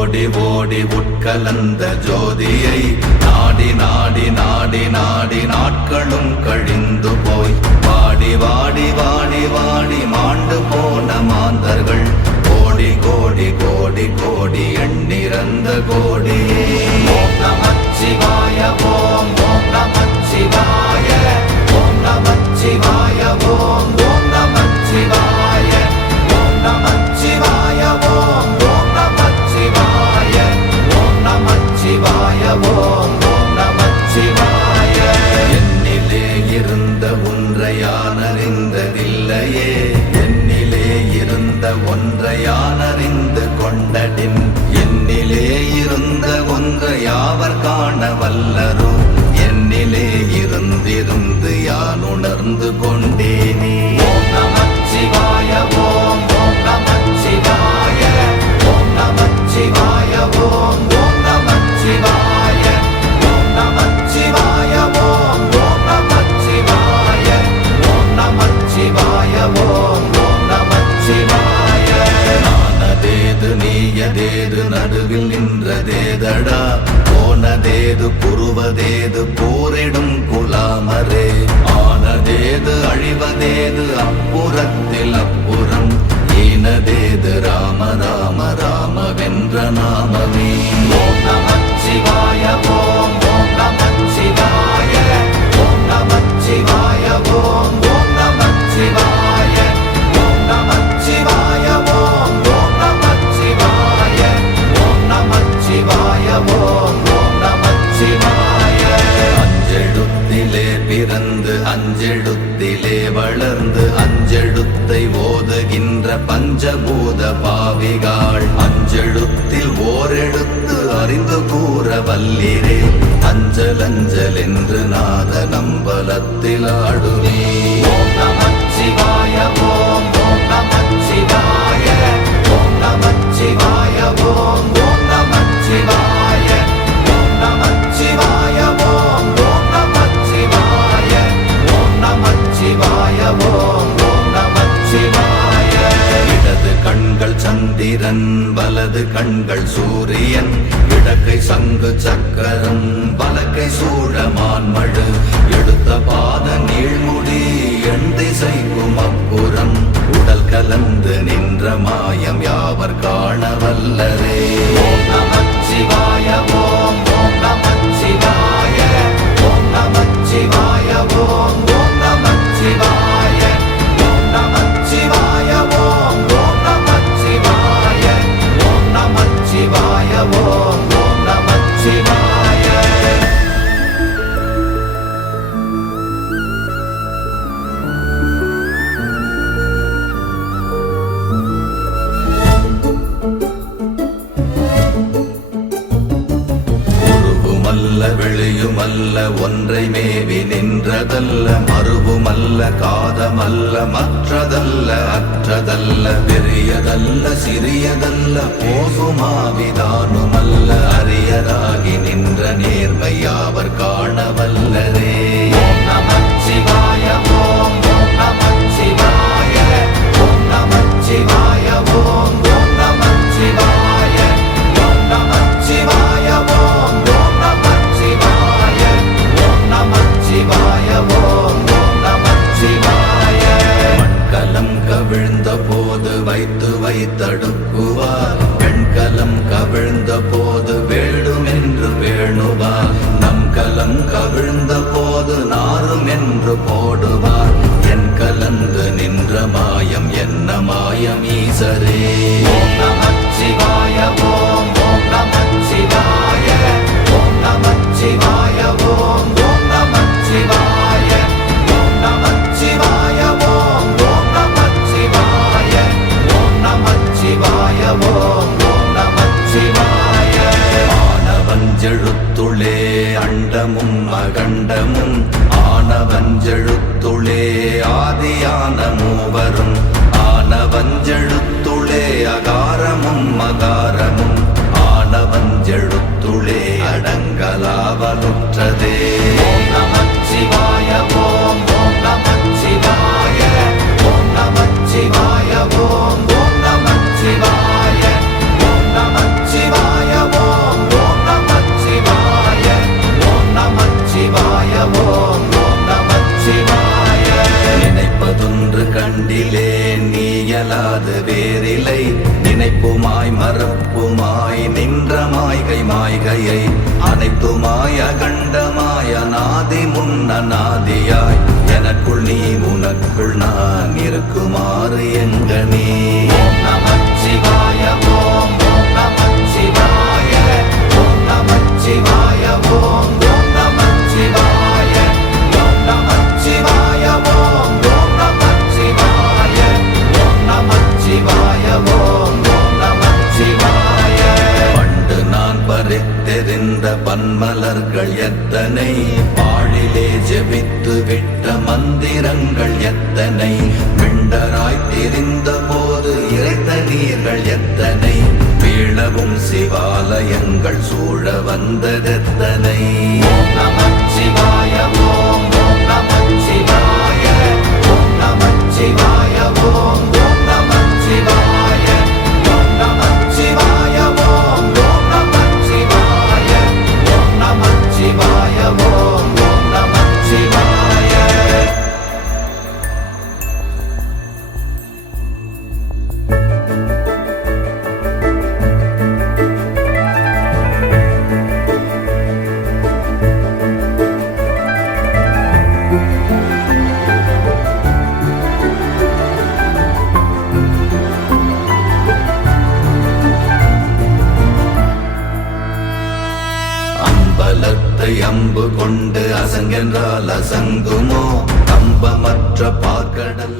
ஓடி ஓடி உட்கலந்த ஜோதியை நாடி நாடி நாடி நாடி நாட்களும் கழிந்து போய் வாடி வாடி வாடி வாடி மாண்டு போன மாந்தர்கள் கோடி கோடி கோடி கோடி எண்ணிறந்த கோடியே. ஓம் நமச்சிவாய ஓம் ஓம் நமச்சிவாய ஓம் நமச்சிவாய ஓம் ஓம் நமச்சிவாய ஓம் நமச்சிவாய ஓம் ஓம் நமச்சிவாய ஓம் நமச்சிவாய ஓம் ஓம் நமச்சிவாய. என்னிலே இருந்த ஒன்றை யான் அறிந்ததில்லையே, என்னிலே இருந்த ஒன்றை யான் அறிந்து கொண்டடின், என்னிலே இருந்த ஒன்றை யாவர் காண வல்லரோ, என்னிலே இருந்திருந்து யான் உணர்ந்து கொண்டேனே. ஓம் நமச்சிவாய ஓம் ஓம் நமச்சிவாய ஓம் நமச்சிவாய ஓம் ஓம் நமச்சிவாய ஓம் நமச்சிவாய ஓம் ஓம் நமச்சிவாய ஓம் நமச்சிவாய ஓம் ஓம் நமச்சிவாய. நானதேது நீயதேது நடுவில் நின்றதேதடா, போனதேது புருவதேது போரிடும் குலாமரே, ஆனதேது அழிவதேது அப்புறத்தில் அப்புறம், ஈனதேது ராம ராம ராம வென்ற நாமமே. ஓம் நமச்சிவாய ஓம் ஓம் நமச்சிவாய ஓம் நமச்சிவாய ஓம் ஓம் நமச்சிவாய ஓம் நமச்சிவாய ஓம் ஓம் நமச்சிவாய ஓம் நமச்சிவாய ஓம் ஓம் நமச்சிவாய. அஞ்செழுத்திலே பிறந்து அஞ்செழுத்திலே வளர்ந்து அஞ்செழுத்தை ஓதுகின்ற பஞ்சபூத பாவிகாள், அஞ்செழுத்தில் ஓரெழுத்து அறிந்து கூற வல்லிரே, அஞ்சல் அஞ்சல் என்று நாத நம்பலத்தில் ஆடுவே. ஓம் நமச்சிவாய ஓம் ஓம் நமச்சிவாய ஓம் நமச்சிவாய ஓம் ஓம் நமச்சிவாய ஓம் நமச்சிவாய ஓம் ஓம் நமச்சிவாய ஓம் நமச்சிவாய ஓம் ஓம் நமச்சிவாய. இடது கண்கள் சந்திரன் வலது கண்கள் சூரியன், இடக்கை சங்கு சக்கரம் வலக்கை சூழமான்மழு, எடுத்த பாத நீழ்முடி எண் திசைக்கும் அப்புறம், உடல் கலந்து நின்ற மாயம் யாவர் காண வல்லரே. ஓம் நமச்சிவாய ஓம் ஓம் நமச்சிவாய ஓம் நமச்சிவாய ஓம் ஓம் நமச்சிவாய ஓம் நமச்சிவாய ஓம் ஓம் நமச்சிவாய ஓம் நமச்சிவாய ஓம் ஓம் நமச்சிவாய. வெளியுமல்ல ஒன்றை மேவி நின்றதல்ல, மறுவுமல்ல காதமல்ல மற்றதல்ல அற்றதல்ல, பெரியதல்ல சிறியதல்ல போகுமாவிதானுமல்ல, அரியராகி நின்ற நேர்மை யாவர் காண வல்லரே. ஓம் நமச்சிவாய ஓம் ஓம் நமச்சிவாய ஓம் நமச்சிவாய ஓம் ஓம் நமச்சிவாய ஓம் நமச்சிவாய ஓம் ஓம் நமச்சிவாய ஓம் நமச்சிவாய ஓம் ஓம் நமச்சிவாய. மண்கலம் கவிழ்ந்த போது வைத்து வைத்தடுக்குவார், பெண்கலம் கவிழ்ந்த போது வேடும் என்று வேணுவார், நம் கலம் கவிழ்ந்த போது நாரும் என்று போடுவார், என் கலந்து நின்ற மாயம் என்ன மாயம் ஈசரே. ஓம் நமச்சிவாய ஓம் ஓம் நமச்சிவாய ஓம் நமச்சிவாய ஓம் ஓம் நமச்சிவாய ஓம் நமச்சிவாய ஓம் ஓம் நமச்சிவாய ஓம் நமச்சிவாய ஓம் ஓம் நமச்சிவாய. ஆனவஞ்செழுத்துளே அண்டமும் அகண்டமும், ஆனவஞ்செழுத்துளே ஆதியான மூவரும், ஆனவஞ்செழுத்துளே அகாரமும் மகாரமும், ஆனவஞ்செழுத்துளே அடங்கலாவலுற்றதே. ஓம் நமச்சிவாய ஓம் ஓம் நமச்சிவாய ஓம் நமச்சிவாய ஓம் ஓம் நமச்சிவாய ஓம் நமச்சிவாய அது வேறில்லை. நினைப்புமாய் மறப்புமாய் நின்ற மாய்கை மாய்கையை அனைத்துமாய் அகண்டமாய் அநாதி முன்னநாதியாய் எனக்குள் நீ உனக்குள் நான் இருக்குமாறு எங்கனே. ஓம் நமச்சிவாய ஓம் ஓம் நமச்சிவாய ஓம் நமச்சிவாய ஓம் ஓம் நமச்சிவாய ஓம் நமச்சிவாய ஓம் ஓம் நமச்சிவாய ஓம் நமச்சிவாய ஓம் ஓம் நமச்சிவாய. பண்டு நான் பறித்தெறிந்த பன்மலர்கள் எத்தனை, பாழிலே ஜெபித்து விட்ட மந்திரங்கள் எத்தனை, மிண்டராய் தெரிந்த போது இறைத்த நீர்கள் எத்தனை, வீழவும் சிவாலயங்கள் சூழ வந்ததெத்தனை. ஓம் நமச்சிவாய ஓம் ஓம் நமச்சிவாய ஓம் நமச்சிவாய ஓம் ஓம் நமச்சிவாய ஓம் நமச்சிவாய ஓம் ஓம் நமச்சிவாய ஓம் நமச்சிவாய ஓம் ஓம் நமச்சிவாய. அம்பலத்தை அம்பு கொண்டு அசங்கென்றால் அசங்குமோ, கம்பமற்ற பாக்கடல்